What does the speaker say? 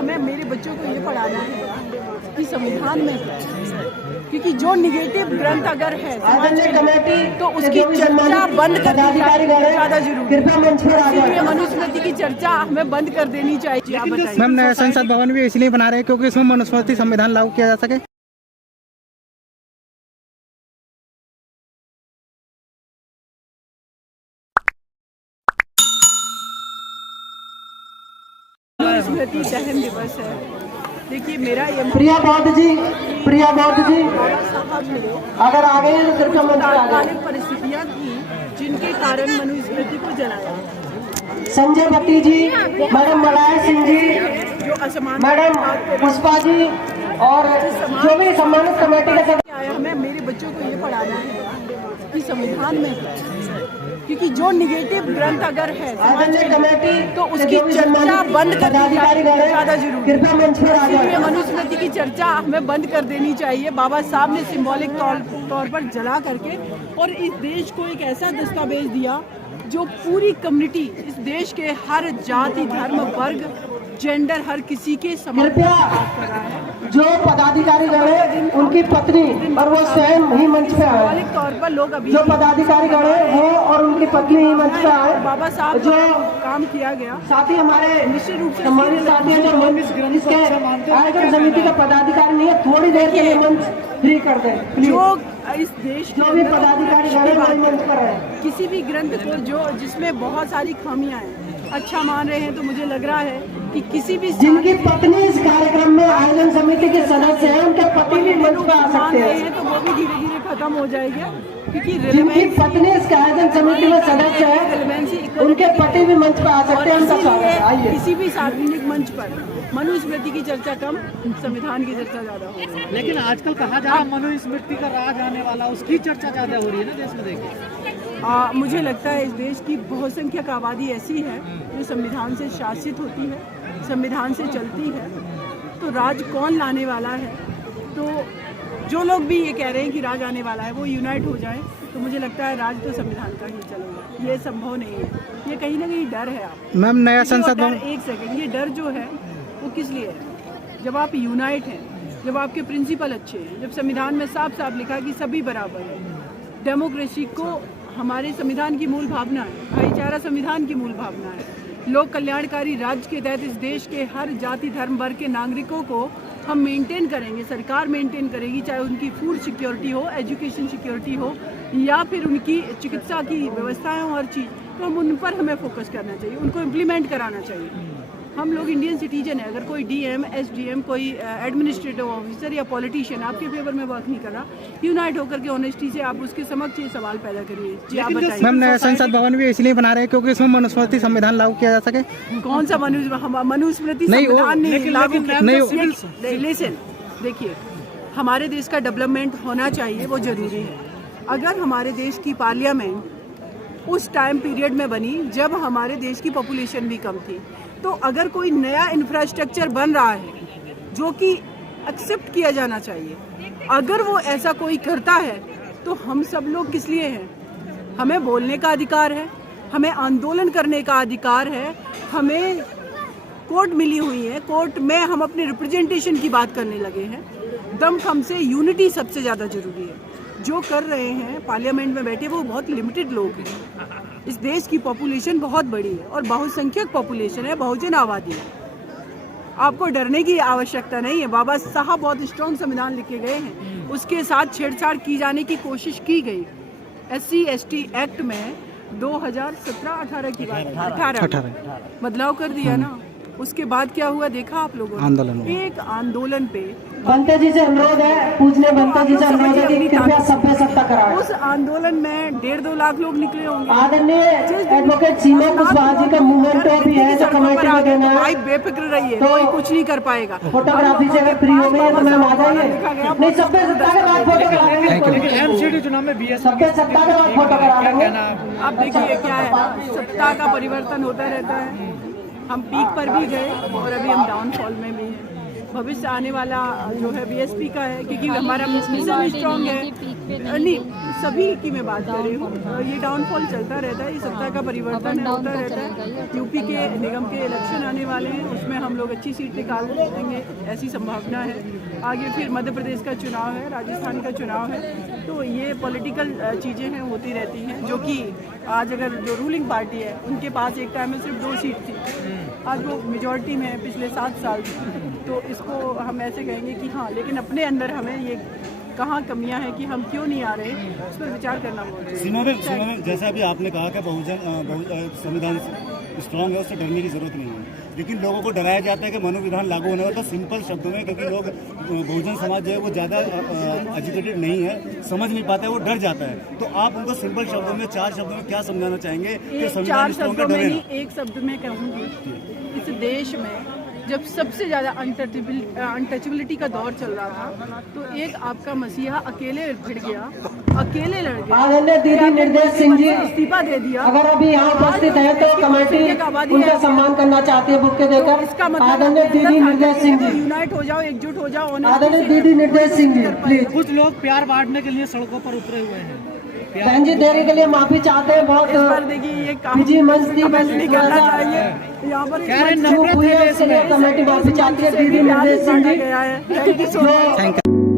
हमें मेरे बच्चों को ये पढ़ाना है कि संविधान में, क्योंकि जो निगेटिव ग्रंथ अगर है तो उसकी चर्चा बंद कर दी जाए ज़्यादा जरूरी है। इसलिए मनुस्मृति की चर्चा हमें बंद कर देनी चाहिए। मैम नया संसद भवन भी इसलिए बना रहे हैं क्योंकि इसमें मनुस्मृति संविधान लागू किया जा सके। मनुस्मृति दहन दिवस है। देखिए मेरा ये प्रिया बौद्ध जी अगर आ गए तो कृपया मंच पर आ जाएं। तात्कालिक परिस्थितियाँ थी जिनके कारण मनुस्मृति को जलाया। संजय भट्टी जी, मैडम मलाय सिंह जी, जो असमान मैडम पुष्पा जी और जो भी सम्मानित कमेटी के सदस्य आया, हमें मेरे बच्चों को ये पढ़ाना है कि संविधान में, क्योंकि जो निगेटिव ग्रंथ अगर है कमेटी तो उसकी चर्चा बंद कर दी जाए ज़्यादा जरूरी है। कृपया मंच पर आ इसलिए जाएं। मनुस्मृति की चर्चा हमें बंद कर देनी चाहिए। बाबा साहब ने सिंबॉलिक तौर पर जला करके और इस देश को एक ऐसा दस्तावेज दिया जो पूरी कम्युनिटी, इस देश के हर जाति धर्म वर्ग जेंडर हर किसी के समान कृपया जो पदाधिकारी गण है उनकी पत्नी और वो स्वयं ही मंच पे आए। सिंबॉलिक तौर पर लोग अभी जो पदाधिकारी गण है वो और उनकी पत्नी ही मंच पे आए। बाबा साहब जो काम किया गया साथी हमारे निश्चित रूप से सम्मानित साथी हैं जो इसके आयोजन समिति का पदाधिकारी नहीं है, थोड़ी देर के लिए मंच फ्री कर दें। जो इस देश जो भी पदाधिकारी गण है वही मंच पर है। किसी भी ग्रंथ को जो जिसमें बहुत सारी खामियां हैं अच्छा मान रहे हैं, तो मुझे लग रहा है कि किसी भी जिनकी पत्नी इस कार्यक्रम में आयोजन समिति के सदस्य हैं उनके पति भी मंच पर आ मान सकते रहे हैं। हैं तो वो भी धीरे धीरे खत्म हो जाएगा, क्योंकि जिनकी पत्नी इस आयोजन समिति में सदस्य है उनके पति भी मंच पर आ सकते हैं। उनका स्वागत है। आइए। किसी भी सार्वजनिक मंच पर मनुस्मृति की चर्चा कम, संविधान की चर्चा ज्यादा हो रही है। लेकिन आजकल कहा जा रहा है मनुस्मृति का राज आने वाला, उसकी चर्चा ज्यादा हो रही है ना देश में। देखिए मुझे लगता है इस देश की बहुसंख्यक आबादी ऐसी है जो संविधान से शासित होती है, संविधान से चलती है। तो राज कौन लाने वाला है? तो जो लोग भी ये कह रहे हैं कि राज आने वाला है वो यूनाइट हो जाए, तो मुझे लगता है राज तो संविधान का ही चलेगा। ये संभव नहीं है, ये कहीं ना कहीं डर है। आप मैम नया संसद भवन, एक सेकंड, ये डर जो है वो किस लिए है? जब आप यूनाइट हैं, जब आपके प्रिंसिपल अच्छे हैं, जब संविधान में साफ साफ लिखा है कि सभी बराबर है, डेमोक्रेसी को हमारे संविधान की मूल भावना है, भाईचारा संविधान की मूल भावना है, लोक कल्याणकारी राज्य के तहत इस देश के हर जाति धर्म वर्ग के नागरिकों को हम मेंटेन करेंगे, सरकार मेंटेन करेगी, चाहे उनकी फूड सिक्योरिटी हो, एजुकेशन सिक्योरिटी हो या फिर उनकी चिकित्सा की व्यवस्थाएं हो, हर चीज़, तो हम उन पर हमें फोकस करना चाहिए, उनको इम्प्लीमेंट कराना चाहिए। हम लोग इंडियन सिटीजन है, अगर कोई डीएम, एसडीएम, कोई एडमिनिस्ट्रेटिव ऑफिसर या पॉलिटिशियन आपके फेवर में वर्क नहीं कर रहा, यूनाइट होकर के ऑनेस्टी से आप उसके समक्ष ये सवाल पैदा करिए। जी आप बताइए। मैम नया संसद भवन भी इसलिए बना रहे हैं क्योंकि इसमें मनुस्मृति संविधान लागू किया जा सके। कौन सा मनुस्मृति संविधान नहीं लागू किया? लिसन, देखिए हमारे देश का डेवलपमेंट होना चाहिए, वो जरूरी है। अगर हमारे देश की पार्लियामेंट उस टाइम पीरियड में बनी जब हमारे देश की पॉपुलेशन भी कम थी, तो अगर कोई नया इंफ्रास्ट्रक्चर बन रहा है जो कि एक्सेप्ट किया जाना चाहिए, अगर वो ऐसा कोई करता है तो हम सब लोग किस लिए हैं? हमें बोलने का अधिकार है, हमें आंदोलन करने का अधिकार है, हमें कोर्ट मिली हुई है, कोर्ट में हम अपने रिप्रेजेंटेशन की बात करने लगे हैं। दमखम से यूनिटी सबसे ज़्यादा जरूरी है। जो कर रहे हैं पार्लियामेंट में बैठे वो बहुत लिमिटेड लोग हैं। इस देश की पॉपुलेशन बहुत बड़ी है और बहुसंख्यक पॉपुलेशन है, बहुजन आबादी है। आपको डरने की आवश्यकता नहीं है। बाबा साहब बहुत स्ट्रॉन्ग संविधान लिखे गए हैं, उसके साथ छेड़छाड़ की जाने की कोशिश की गई। SC/ST एक्ट में 2017-18 की बात, 18 बदलाव कर दिया ना। उसके बाद क्या हुआ देखा आप लोगों ने? आंदोलन, एक आंदोलन पे बनते जी से अनुरोध है, पूजने बनते जी से अनुरोध है कि कृपया सभ्य सत्ता कराएं। उस आंदोलन में 1.5-2 लाख लोग निकले होंगे। आदरणीय एडवोकेट सीमा कुशवाहा जी का मूवमेंटो भी है जो कमेटी में देना है। भाई बेफिक्र रहिए, कोई कुछ नहीं कर पाएगा। फोटोग्राफी से अगर फ्री हो गए तो मैम आ जाइए। नहीं, सभ्य सत्ता के बाद फोटो करा लेंगे। एमसीडी चुनाव में BS सभ्य सत्ता के बाद फोटो करा लेंगे। अब देखिए क्या है, सत्ता का परिवर्तन होता रहता है। हम पीक पर भी गए और अभी हम डाउनफॉल में भी हैं। भविष्य आने वाला जो है BSP का है, क्योंकि हमारा मिशन स्ट्रॉन्ग है। नहीं, सभी की मैं बात कर रही हूँ। ये डाउनफॉल चलता रहता है, ये सत्ता का परिवर्तन होता रहता है। यूपी के निगम के इलेक्शन आने वाले हैं, उसमें हम लोग अच्छी सीट निकाल देंगे, ऐसी संभावना है। आगे फिर मध्य प्रदेश का चुनाव है, राजस्थान का चुनाव है, तो ये पॉलिटिकल चीज़ें हैं, होती रहती हैं। जो कि आज अगर जो रूलिंग पार्टी है उनके पास एक टाइम में सिर्फ 2 सीट थी, आज वो मेजॉरिटी में है पिछले 7 साल से। तो इसको हम ऐसे कहेंगे कि हाँ, लेकिन अपने अंदर हमें ये कहाँ कमियां हैं कि हम क्यों नहीं आ रहे, उस पर विचार करना होगा। सीमा में जैसा अभी आपने कहा कि संविधान स्ट्रांग है, उससे डरने की जरूरत नहीं है, लेकिन लोगों को डराया जाता है कि मनोविधान लागू होने वाला। तो सिंपल शब्दों में, क्योंकि लोग बहुजन समाज जो है वो ज़्यादा एजुकेटेड नहीं है, समझ नहीं पाता है, वो डर जाता है। तो आप उनको सिंपल शब्दों में, 4 शब्दों में क्या समझाना चाहेंगे कि संविधान स्ट्रांग का डर है? एक शब्द में कहूँगी, इस देश में जब सबसे ज़्यादा अनटचेबिलिटी का दौर चल रहा था, तो एक आपका मसीहा अकेले भिड़ गया, अकेले लड़ गया। आदरणीय दीदी निर्देश सिंह जी इस्तीफा दे दिया। अगर अभी यहाँ उपस्थित है तो कमेटी उनका सम्मान करना चाहती है बुके देकर। इसका मतलब आदरणीय दीदी निर्देश सिंह जी, यूनाइट हो जाओ, एकजुट हो जाओ। आदरणीय दीदी निर्देश सिंह जी प्लीज। कुछ लोग प्यार बांटने के लिए सड़कों पर उतरे हुए हैं। बहन जी देरी के लिए माफी चाहते हैं, बहुत देखिए ये निजी मंच थी, बस नहीं करना चाहिए यहाँ पर। चूक हुई है, इसके लिए कमेटी माफी चाहती है। दीदी निर्देश सिंह जी गया है। Thank you so much.